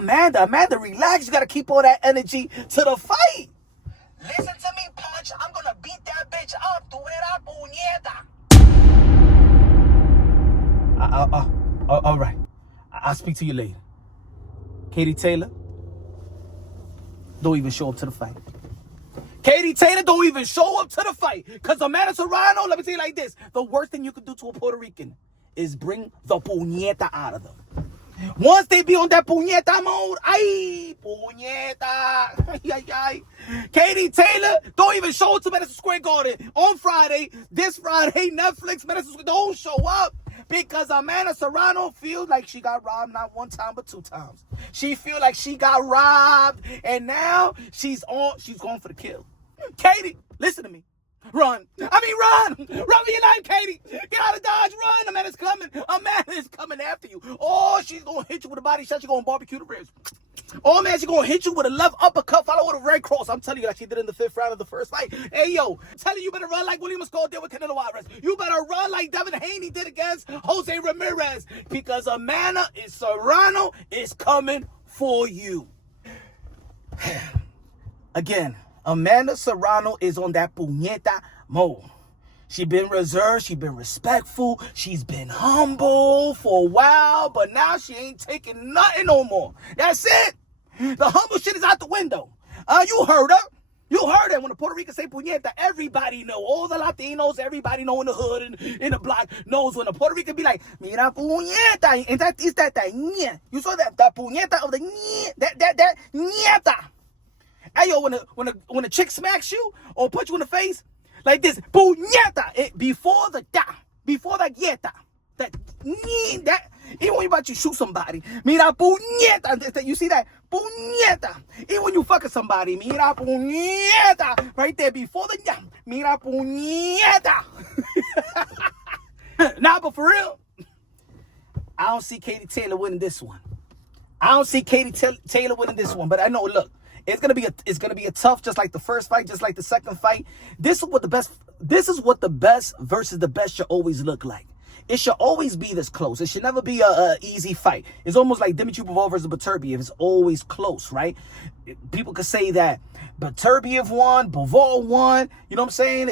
Amanda, relax. You gotta keep all that energy to the fight. Listen to me, Punch. I'm gonna beat that bitch up. Tu era puñeta. All right. I'll speak to you later. Katie Taylor, don't even show up to the fight. Katie Taylor, don't even show up to the fight. Because Amanda Serrano, let me tell you like this. The worst thing you could do to a Puerto Rican is bring the puñeta out of them. Once they be on that puñeta mode, ay, puñeta, ay, ay. Katie Taylor, don't even show up to Madison Square Garden on Friday, this Friday, Netflix, Madison Square, don't show up. Because Amanda Serrano feels like she got robbed not one time but 2 times. She feel like she got robbed, and now she's going for the kill. Katie, listen to me. Run. Run for your life, Katie. Get out of Dodge. Run. Amanda's coming. Amanda's coming after you. Oh, she's going to hit you with a body shot. She's going to barbecue the ribs. Oh, man, she's going to hit you with a left uppercut followed with a red cross. I'm telling you, like she did in the 5th round of the first fight. Hey, yo, I'm telling you, you better run like William Skull did with Canelo Alvarez. You better run like Devin Haney did against Jose Ramirez. Because Amanda Serrano is coming for you. Again, Amanda Serrano is on that puñeta mode. She been reserved, she been respectful, she's been humble for a while, but now she ain't taking nothing no more. That's it. The humble shit is out the window. You heard her. You heard it when the Puerto Rican say puñeta. Everybody know. All the Latinos, everybody know in the hood and in the block knows when the Puerto Rican be like, mira puñeta. And that is that ñe. You saw that puñeta of the ñe. That ñeta. Hey, yo, when a chick smacks you or puts you in the face like this, puñeta, before the yeta, that, even when you about to shoot somebody, mira puñeta, you see that? Puñeta. Even when you fucking somebody, mira puñeta, right there before the mira puñeta. Nah, but for real, I don't see Katie Taylor winning this one. But I know, look. It's gonna be a tough, just like the first fight, just like the second fight. This is what the best versus the best should always look like. It should always be this close. It should never be a easy fight. It's almost like Dimitri Bivol versus Beterbiev. It's always close, right? People could say that Beterbiev won, Bivol won. You know what I'm saying?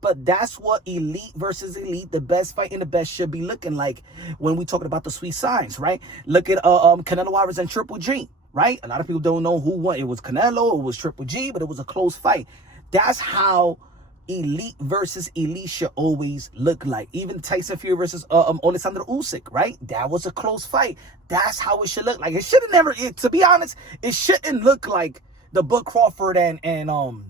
But that's what elite versus elite, the best fight and the best should be looking like when we talking about the sweet science, right? Look at Canelo Alvarez and Triple G. Right? A lot of people don't know who won. It was Canelo, it was Triple G, but it was a close fight. That's how elite versus elite should always look like. Even Tyson Fury versus Alexander Usyk, right? That was a close fight. That's how it should look like. It shouldn't to be honest, it shouldn't look like the Bud Crawford and Earl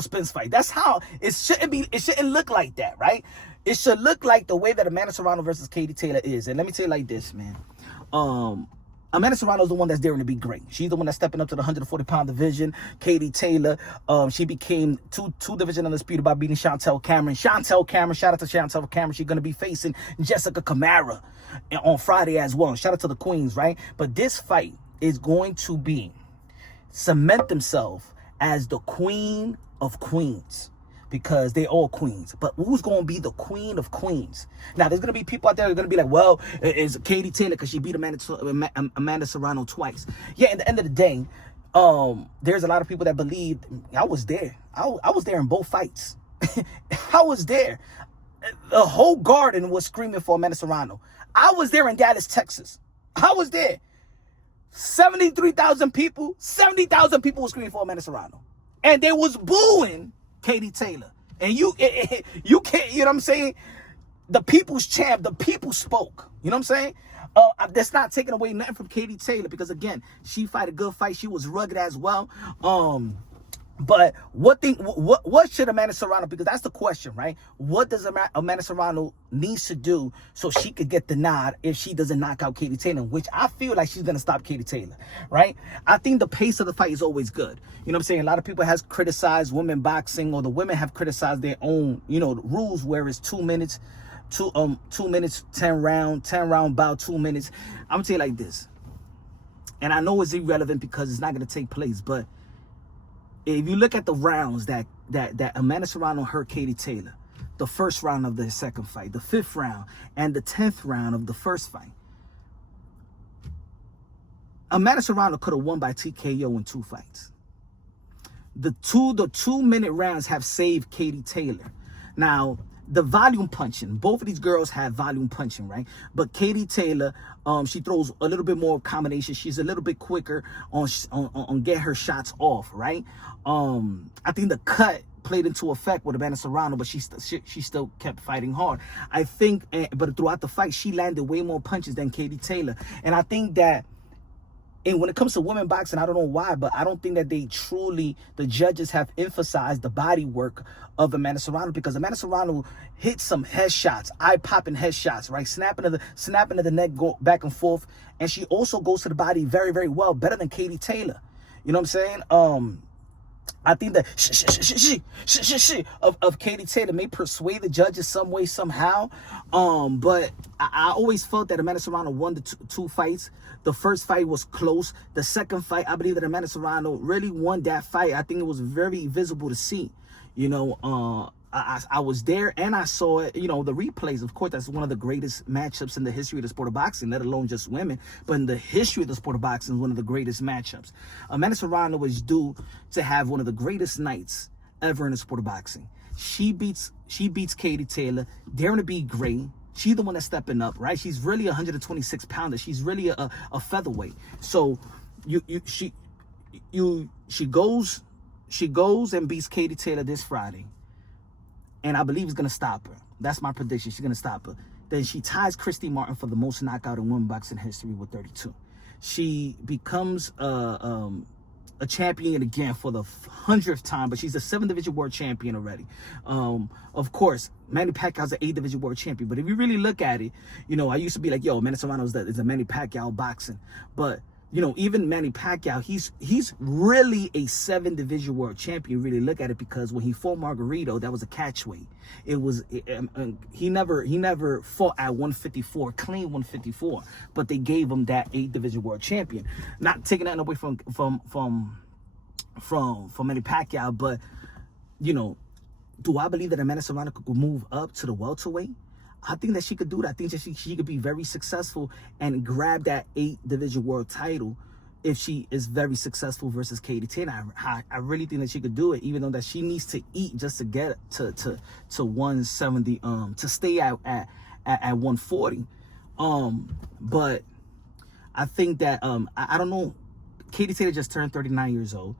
Spence fight. That's how it shouldn't look like that, right? It should look like the way that Amanda Serrano versus Katie Taylor is. And let me tell you like this, man. Amanda Serrano is the one that's daring to be great. She's the one that's stepping up to the 140-pound division. Katie Taylor, she became two division undisputed by beating Chantel Cameron. Shout out to Chantel Cameron. She's going to be facing Jessica Camara on Friday as well. Shout out to the queens, right? But this fight is going to cement themselves as the queen of queens. Because they're all queens. But who's going to be the queen of queens? Now, there's going to be people out there that are going to be like, well, it's Katie Taylor because she beat Amanda Serrano twice. Yeah, at the end of the day, there's a lot of people that believe. I was there. I was there in both fights. I was there. The whole garden was screaming for Amanda Serrano. I was there in Dallas, Texas. I was there. 73,000 people, 70,000 people were screaming for Amanda Serrano. And they was booing Katie Taylor. And you can't, you know what I'm saying? The people's champ, the people spoke. You know what I'm saying? That's not taking away nothing from Katie Taylor because, again, she fight a good fight. She was rugged as well. But what should Amanda Serrano, because that's the question, right? What does Amanda Serrano needs to do so she could get the nod if she doesn't knock out Katie Taylor, which I feel like she's going to stop Katie Taylor, right? I think the pace of the fight is always good. You know what I'm saying? A lot of people has criticized women boxing, or the women have criticized their own, rules where it's 2 minutes, 2 minutes, 10 round bout, 2 minutes. I'm going to tell you like this. And I know it's irrelevant because it's not going to take place, but if you look at the rounds that Amanda Serrano hurt Katie Taylor, the first round of the second fight, the 5th round, and the 10th round of the first fight, Amanda Serrano could have won by TKO in 2 fights. The 2-minute rounds have saved Katie Taylor. Now, the volume punching, both of these girls have volume punching, right? But Katie Taylor, she throws a little bit more combination. She's a little bit quicker on get her shots off, right? I think the cut played into effect with Amanda Serrano, but she still kept fighting hard. I think, but throughout the fight, she landed way more punches than Katie Taylor. And I think that, and when it comes to women boxing, I don't know why, but I don't think that the judges have emphasized the body work of Amanda Serrano, because Amanda Serrano hit some headshots, eye-popping headshots, right? Snapping of the neck, go back and forth. And she also goes to the body very, very well, better than Katie Taylor. You know what I'm saying? I think that of Katie Taylor may persuade the judges some way, somehow. But I always felt that Amanda Serrano won the two fights. The first fight was close. The second fight, I believe that Amanda Serrano really won that fight. I think it was very visible to see. You know, I was there and I saw it, you know, the replays. Of course, that's one of the greatest matchups in the history of the sport of boxing, let alone just women. But in the history of the sport of boxing, one of the greatest matchups. Amanda Serrano was due to have one of the greatest nights ever in the sport of boxing. She beats Katie Taylor, daring to be great. She's the one that's stepping up, right? She's really 126 pounder. She's really a featherweight. So she goes and beats Katie Taylor this Friday. And I believe it's going to stop her. That's my prediction. She's going to stop her. Then she ties Christy Martin for the most knockout in women's boxing history with 32. She becomes a champion again for the 100th time, but she's a 7-division world champion already. Of course, Manny Pacquiao's an 8-division world champion. But if you really look at it, you know, I used to be like, yo, Manny Serrano is a Manny Pacquiao boxing. But you know, even Manny Pacquiao, he's really a 7-division world champion. Really look at it, because when he fought Margarito, that was a catchweight. He never fought at 154, clean 154, but they gave him that 8-division world champion. Not taking that away from Manny Pacquiao, but you know, do I believe that Amanda Serrano could move up to the welterweight? I think that she could do that. I think that she could be very successful and grab that 8-division world title if she is very successful versus Katie Taylor. I really think that she could do it, even though that she needs to eat just to get to 170, to stay at 140. But I think that I don't know. Katie Taylor just turned 39 years old.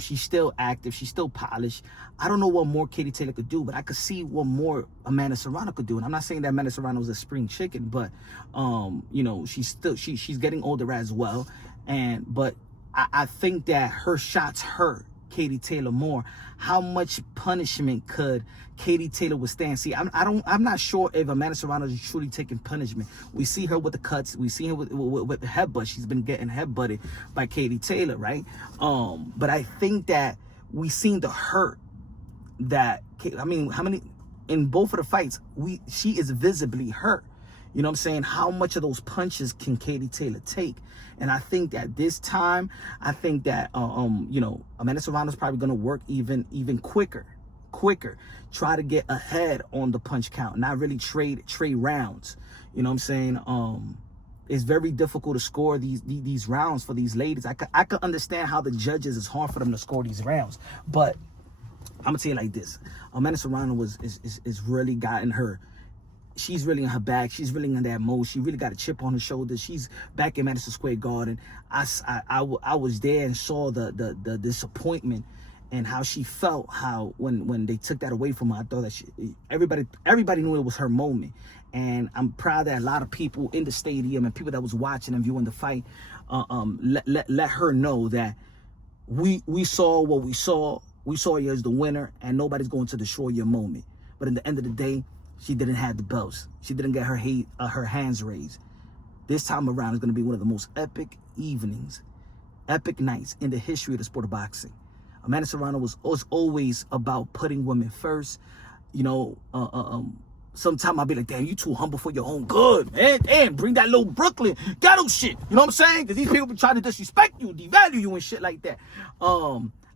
She's still active. She's still polished. I don't know what more Katie Taylor could do, but I could see what more Amanda Serrano could do. And I'm not saying that Amanda Serrano is a spring chicken, but you know, she's getting older as well. But I think that her shots hurt Katie Taylor more. How much punishment could Katie Taylor withstand? See, I'm not sure if Amanda Serrano is truly taking punishment. We see her with the cuts. We see her with the headbutt. She's been getting headbutted by Katie Taylor, right? But I think that we seen the hurt that, I mean, how many in both of the fights she is visibly hurt. You know what I'm saying? How much of those punches can Katie Taylor take? And I think that this time, I think that you know, Amanda Serrano's probably gonna work even quicker. Try to get ahead on the punch count, not really trade rounds. You know what I'm saying? It's very difficult to score these rounds for these ladies. I could understand how the judges, it's hard for them to score these rounds, but I'm gonna tell you like this: Amanda Serrano is really gotten her. She's really in her bag. She's really in that mode. She really got a chip on her shoulder. She's back in Madison Square Garden. I was there and saw the disappointment and how she felt. How when they took that away from her, I thought that everybody knew it was her moment. And I'm proud that a lot of people in the stadium and people that was watching and viewing the fight let her know that we saw what we saw. We saw you as the winner, and nobody's going to destroy your moment. But at the end of the day, she didn't have the belts. She didn't get her hands raised. This time around is going to be one of the most epic evenings, epic nights in the history of the sport of boxing. Amanda Serrano was always about putting women first. You know, sometimes I'll be like, damn, you too humble for your own good, man. Damn, bring that little Brooklyn ghetto shit. You know what I'm saying? Because these people be trying to disrespect you, devalue you and shit like that.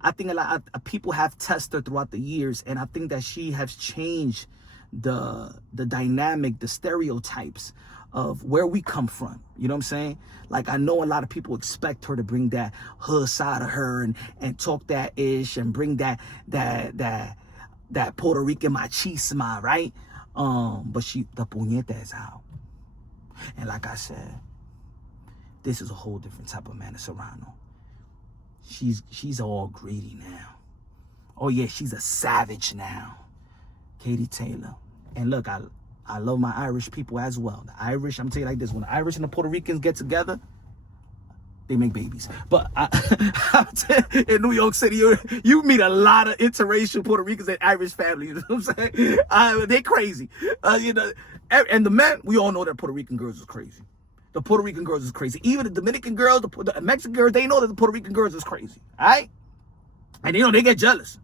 I think a lot of people have tested her throughout the years, and I think that she has changed the dynamic, the stereotypes of where we come from. You know what I'm saying? Like, I know a lot of people expect her to bring that hood side of her and talk that ish and bring that Puerto Rican machismo, right? But the puñeta is out. And like I said, this is a whole different type of man, Serrano. She's all greedy now. Oh yeah, she's a savage now. Katie Taylor. And look, I love my Irish people as well. The Irish, I'm telling you like this, when the Irish and the Puerto Ricans get together, they make babies. But in New York City, you meet a lot of interracial Puerto Ricans and Irish families. You know what I'm saying? They crazy. You know, and the men, we all know that Puerto Rican girls is crazy. The Puerto Rican girls is crazy. Even the Dominican girls, the Mexican girls, they know that the Puerto Rican girls is crazy. All right? And they get jealous.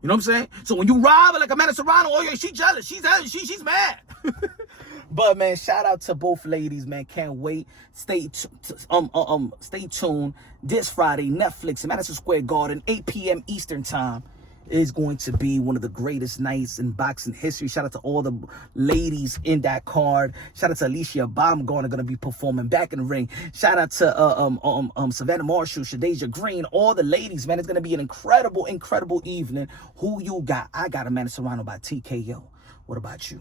You know what I'm saying? So when you rob her like a man of Serrano, oh yeah, she jealous. She's mad. But man, shout out to both ladies, man. Can't wait. Stay tuned. This Friday, Netflix, Madison Square Garden, 8 p.m. Eastern Time. Is going to be one of the greatest nights in boxing history. Shout out to all the ladies in that card. Shout out to Alicia Baumgartner, gonna be performing back in the ring. Shout out to Savannah Marshall, Shadeja Green, all the ladies, man. It's gonna be an incredible evening. Who you got? I got a man, Serrano by TKO. What about you?